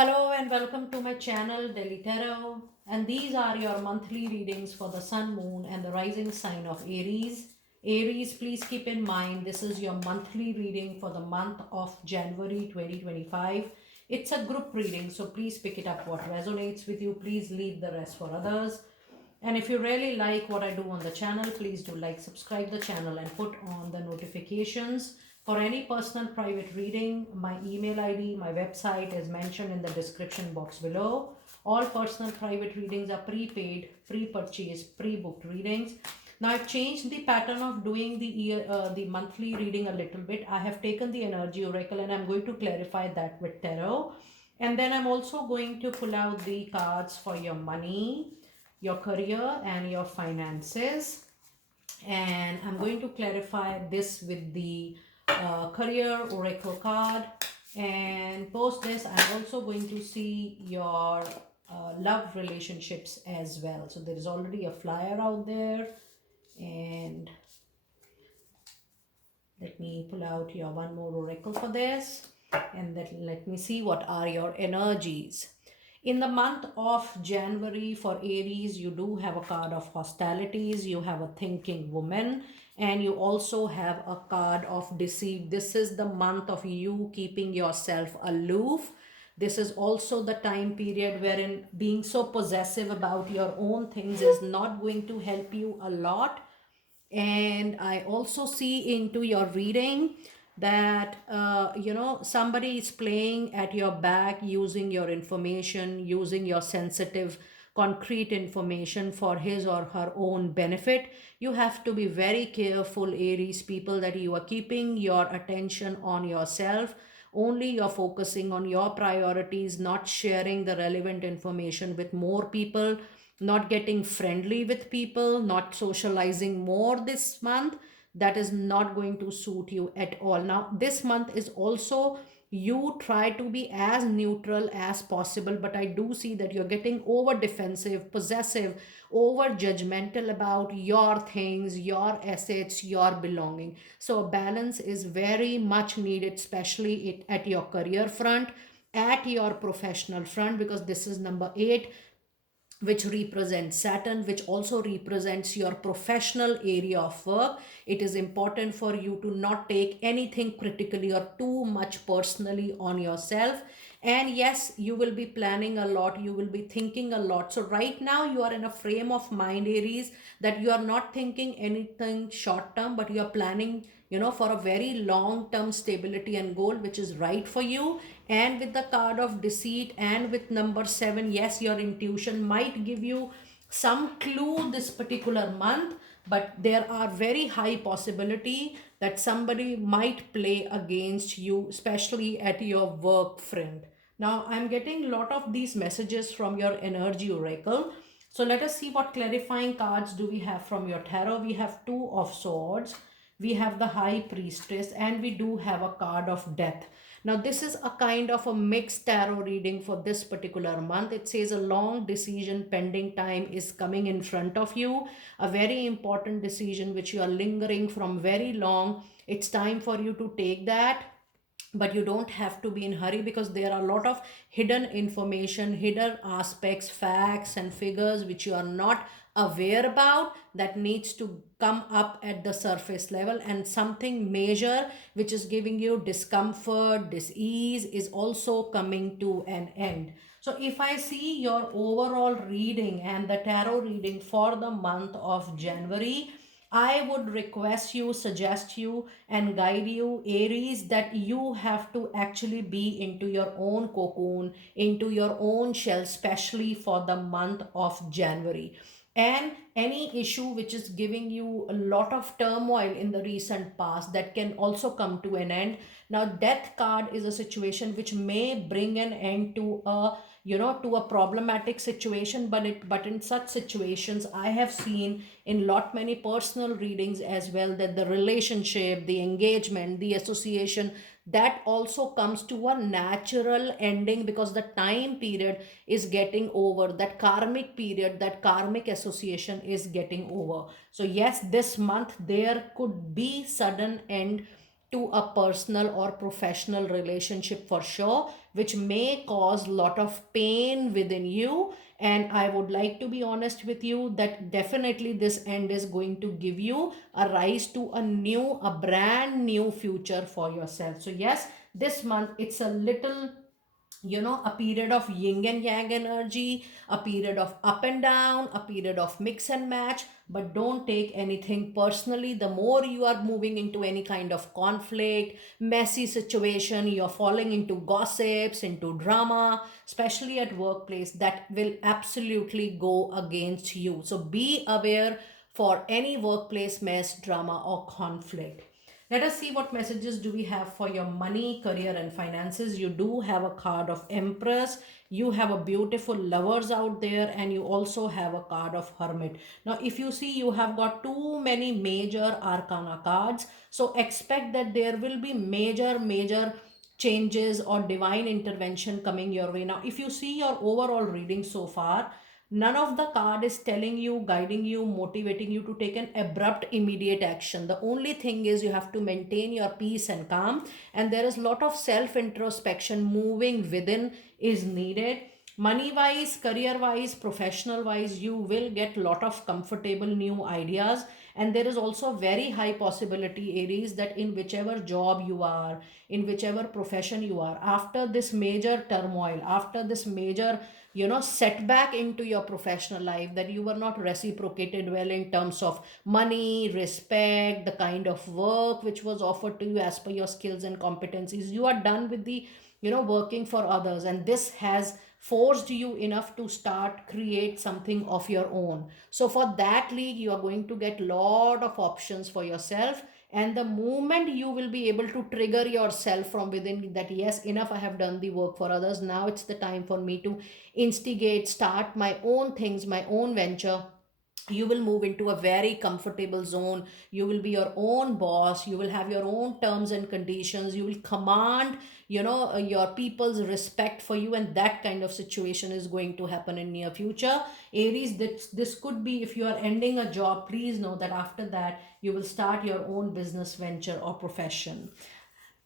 Hello and welcome to my channel Delhi Tarot, and these are your monthly readings for the sun, moon and the rising sign of Aries. Aries, please keep in mind this is your monthly reading for the month of January 2025. It's a group reading, so please pick it up what resonates with you. Please leave the rest for others. And if you really like what I do on the channel, please do like, subscribe the channel and put on the notifications. For any personal private reading, my email ID, my website is mentioned in the description box below. All personal private readings are prepaid, pre-purchase, pre-booked readings. Now I've changed the pattern of doing the monthly reading a little bit. I have taken the energy oracle and I'm going to clarify that with tarot. And then I'm also going to pull out the cards for your money, your career and your finances, and I'm going to clarify this with the career oracle card, and post this I'm also going to see your love relationships as well. So there is already a flyer out there, and let me pull out your one more oracle for this, and then let me see what are your energies. In the month of January for Aries, you do have a card of hostilities, you have a thinking woman, and you also have a card of deceit. This is the month of you keeping yourself aloof. This is also the time period wherein being so possessive about your own things is not going to help you a lot. And I also see into your reading that somebody is playing at your back, using your information, using your sensitive concrete information for his or her own benefit. You have to be very careful, Aries people, that you are keeping your attention on yourself. Only you're focusing on your priorities, not sharing the relevant information with more people, not getting friendly with people, not socializing more this month. That is not going to suit you at all. Now, this month is also, you try to be as neutral as possible, but I do see that you're getting over defensive, possessive, over judgmental about your things, your assets, your belonging. So a balance is very much needed, especially at your career front, at your professional front, because this is number 8, which represents Saturn, which also represents your professional area of work. It is important for you to not take anything critically or too much personally on yourself. And yes, you will be planning a lot, you will be thinking a lot. So right now you are in a frame of mind, Aries, that you are not thinking anything short term, but you are planning, for a very long term stability and goal, which is right for you. And with the card of deceit and with number 7, yes, your intuition might give you some clue this particular month, but there are very high possibility that somebody might play against you, especially at your work front. Now I'm getting a lot of these messages from your energy oracle. So let us see what clarifying cards do we have from your tarot. We have 2 of swords, we have the high priestess, and we do have a card of death. Now this is a kind of a mixed tarot reading for this particular month. It says a long decision pending time is coming in front of you, a very important decision which you are lingering from very long. It's time for you to take that, but you don't have to be in hurry, because there are a lot of hidden information, hidden aspects, facts and figures which you are not aware about, that needs to come up at the surface level, and something major which is giving you discomfort, dis-ease, is also coming to an end. So if I see your overall reading and the tarot reading for the month of January, I would request you, suggest you, and guide you, Aries, that you have to actually be into your own cocoon, into your own shell, especially for the month of January. And any issue which is giving you a lot of turmoil in the recent past, that can also come to an end. Now, death card is a situation which may bring an end to a problematic situation, but in such situations I have seen in lot many personal readings as well, that the relationship, the engagement, the association, that also comes to a natural ending, because the time period is getting over, that karmic period, that karmic association is getting over. So yes, this month there could be sudden end to a personal or professional relationship for sure, which may cause a lot of pain within you. And I would like to be honest with you that definitely this end is going to give you a rise to a brand new future for yourself. So yes, this month it's a little, a period of yin and yang energy, a period of up and down, a period of mix and match. But don't take anything personally. The more you are moving into any kind of conflict, messy situation, you're falling into gossips, into drama, especially at workplace, that will absolutely go against you. So be aware for any workplace mess, drama, or conflict. Let us see what messages do we have for your money, career, and finances. You do have a card of Empress. You have a beautiful lovers out there, and you also have a card of Hermit. Now, if you see, you have got too many major arcana cards. So expect that there will be major changes or divine intervention coming your way. Now, if you see your overall reading so far, none of the card is telling you, guiding you, motivating you to take an abrupt immediate action. The only thing is you have to maintain your peace and calm, and there is a lot of self introspection moving within is needed. Money wise, career wise, professional wise, you will get lot of comfortable new ideas. And there is also very high possibility, Aries, that in whichever job you are, in whichever profession you are, after this major turmoil, after this major setback into your professional life, that you were not reciprocated well in terms of money, respect, the kind of work which was offered to you as per your skills and competencies, you are done with the working for others, and this has forced you enough to start create something of your own. So for that league, you are going to get lot of options for yourself, and the moment you will be able to trigger yourself from within that, yes, enough, I have done the work for others, now it's the time for me to instigate, start my own things, my own venture. You will move into a very comfortable zone. You will be your own boss. You will have your own terms and conditions. You will command your people's respect for you, and that kind of situation is going to happen in near future. Aries, this could be, if you are ending a job, please know that after that you will start your own business venture or profession.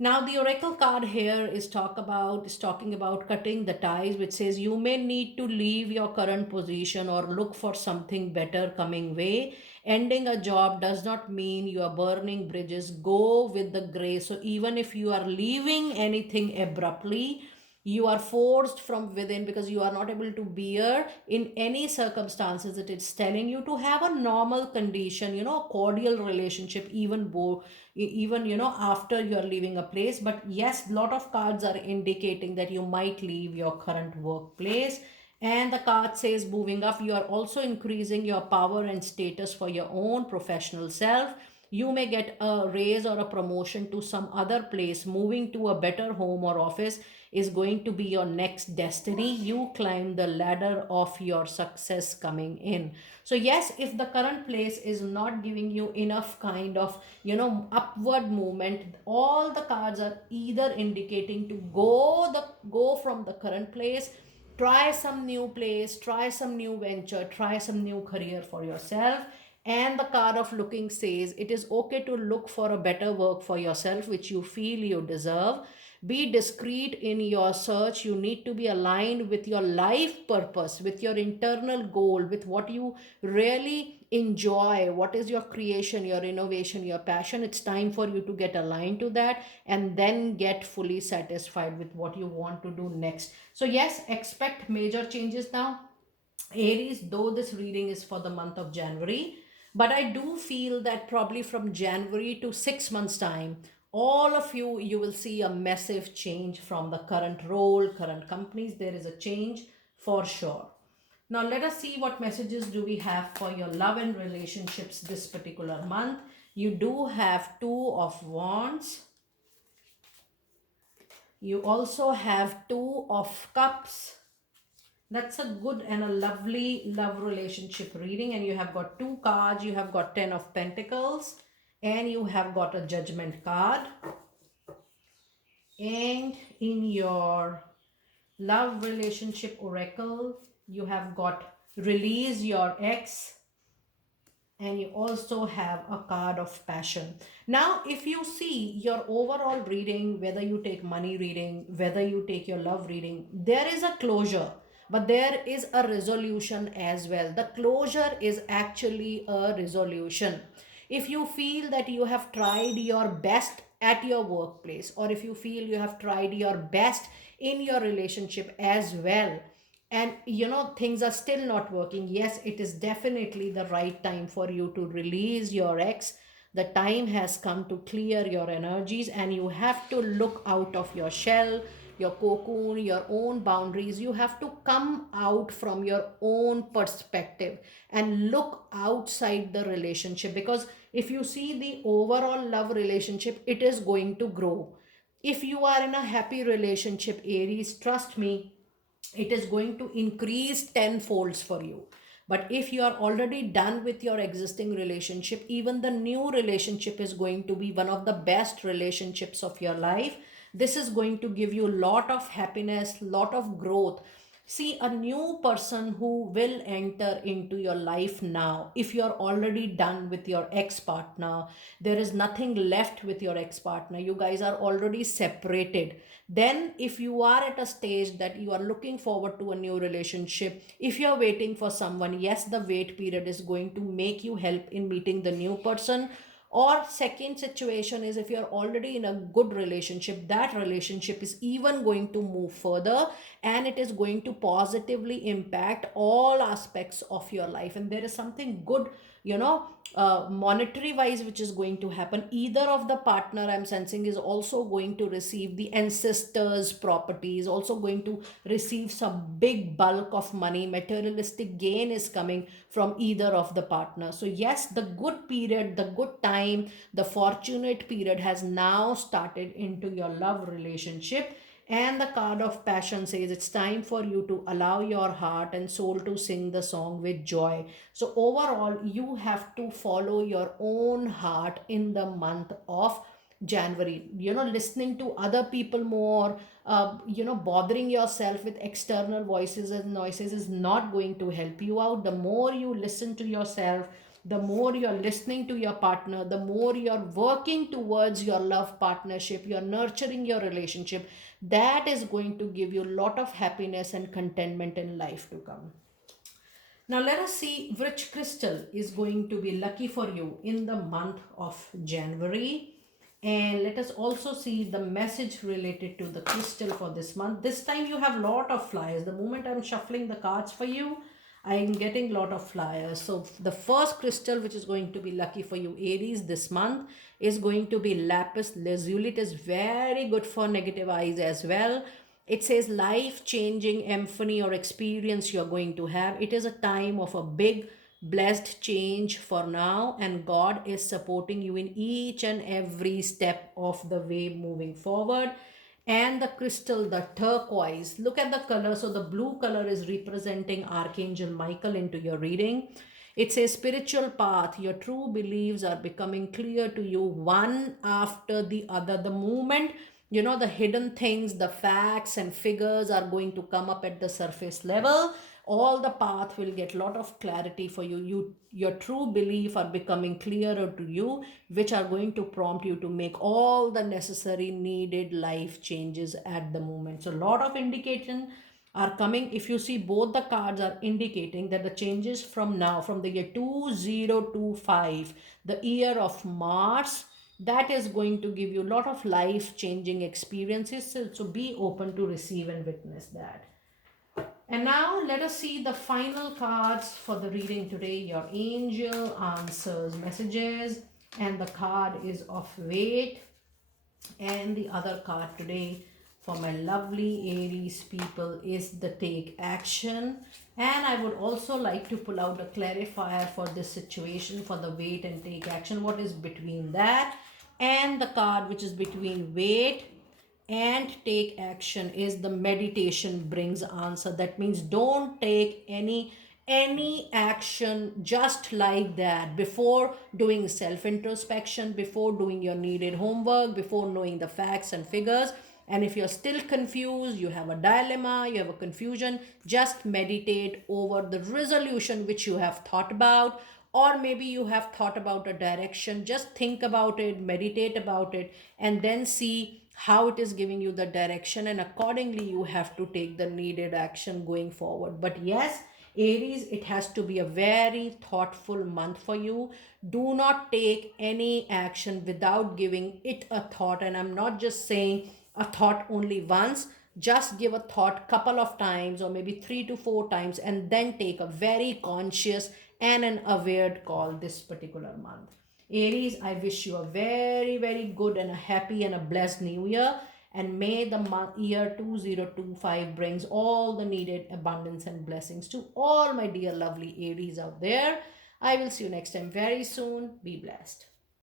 Now the oracle card here is talking about cutting the ties, which says you may need to leave your current position or look for something better coming way. Ending a job does not mean you are burning bridges. Go with the grace. So even if you are leaving anything abruptly, you are forced from within because you are not able to bear in any circumstances. It is telling you to have a normal condition, cordial relationship, even after you are leaving a place. But yes, lot of cards are indicating that you might leave your current workplace. And the card says moving up, you are also increasing your power and status for your own professional self. You may get a raise or a promotion to some other place. Moving to a better home or office is going to be your next destiny. You climb the ladder of your success coming in. So yes, if the current place is not giving you enough kind of upward movement, all the cards are either indicating to go from the current place, try some new place, try some new venture, try some new career for yourself. And the card of looking says it is okay to look for a better work for yourself which you feel you deserve. Be discreet in your search. You need to be aligned with your life purpose, with your internal goal, with what you really enjoy, what is your creation, your innovation, your passion. It's time for you to get aligned to that and then get fully satisfied with what you want to do next. So yes, expect major changes now, Aries, though this reading is for the month of January. But I do feel that probably from January to 6 months' time, all of you will see a massive change from the current role, current companies. There is a change for sure. Now, let us see what messages do we have for your love and relationships this particular month. You do have Two of Wands. You also have Two of Cups. That's a good and a lovely love relationship reading. And you have got two cards. You have got 10 of Pentacles and you have got a Judgment card. And in your love relationship oracle, you have got Release Your Ex and you also have a card of passion. Now, if you see your overall reading, whether you take money reading, whether you take your love reading, there is a closure, but there is a resolution as well. The closure is actually a resolution. If you feel that you have tried your best at your workplace, or if you feel you have tried your best in your relationship as well, and things are still not working, yes, it is definitely the right time for you to release your ex. The time has come to clear your energies, and you have to look out of your shell, your cocoon, your own boundaries. You have to come out from your own perspective and look outside the relationship, because if you see the overall love relationship, it is going to grow. If you are in a happy relationship, Aries, trust me, it is going to increase tenfolds for you. But if you are already done with your existing relationship, even the new relationship is going to be one of the best relationships of your life. This is going to give you a lot of happiness, lot of growth. See, a new person who will enter into your life now, if you're already done with your ex partner, there is nothing left with your ex partner, you guys are already separated. Then, if you are at a stage that you are looking forward to a new relationship, if you're waiting for someone, yes, the wait period is going to make you help in meeting the new person. Or second situation is, if you're already in a good relationship, that relationship is even going to move further, and it is going to positively impact all aspects of your life. And there is something good, monetary wise, which is going to happen. Either of the partner, I'm sensing, is also going to receive the ancestors property, is also going to receive some big bulk of money. Materialistic gain is coming from either of the partner. So yes, the good period, the good time, the fortunate period has now started into your love relationship. And the card of passion says it's time for you to allow your heart and soul to sing the song with joy. So, overall, you have to follow your own heart in the month of January. Listening to other people more, bothering yourself with external voices and noises is not going to help you out. The more you listen to yourself, the more you're listening to your partner, the more you're working towards your love partnership, you're nurturing your relationship, that is going to give you a lot of happiness and contentment in life to come. Now, let us see which crystal is going to be lucky for you in the month of January. And let us also see the message related to the crystal for this month. This time you have a lot of flyers. The moment I'm shuffling the cards for you, I'm getting a lot of flyers. So the first crystal which is going to be lucky for you, Aries, this month is going to be lapis lazuli. It is very good for negative eyes as well. It says life changing epiphany or experience you're going to have. It is a time of a big blessed change for now, and God is supporting you in each and every step of the way moving forward. And the crystal, the turquoise, look at the color. So the blue color is representing Archangel Michael into your reading. It's a spiritual path. Your true beliefs are becoming clear to you one after the other. The moment the hidden things, the facts and figures are going to come up at the surface level, all the path will get a lot of clarity for you. Your true belief are becoming clearer to you, which are going to prompt you to make all the necessary needed life changes at the moment. So a lot of indication are coming. If you see, both the cards are indicating that the changes from now, from the year 2025, the year of Mars, that is going to give you a lot of life changing experiences. So be open to receive and witness that. And now let us see the final cards for the reading today, your angel answers messages. And the card is of weight. And the other card today for my lovely Aries people is the take action. And I would also like to pull out a clarifier for this situation, for the wait and take action. What is between that? And the card which is between wait and take action is the meditation brings answer. That means don't take any action just like that before doing self introspection, before doing your needed homework, before knowing the facts and figures. And if you're still confused, you have a dilemma, you have a confusion, just meditate over the resolution which you have thought about, or maybe you have thought about a direction. Just think about it, meditate about it, and then see how it is giving you the direction, and accordingly you have to take the needed action going forward. But yes, Aries, it has to be a very thoughtful month for you. Do not take any action without giving it a thought. And I'm not just saying a thought only once. Just give a thought couple of times, or maybe 3 to 4 times, and then take a very conscious and an aware call this particular month. Aries, I wish you a very, very good and a happy and a blessed new year. And may the year 2025 brings all the needed abundance and blessings to all my dear lovely Aries out there. I will see you next time very soon. Be blessed.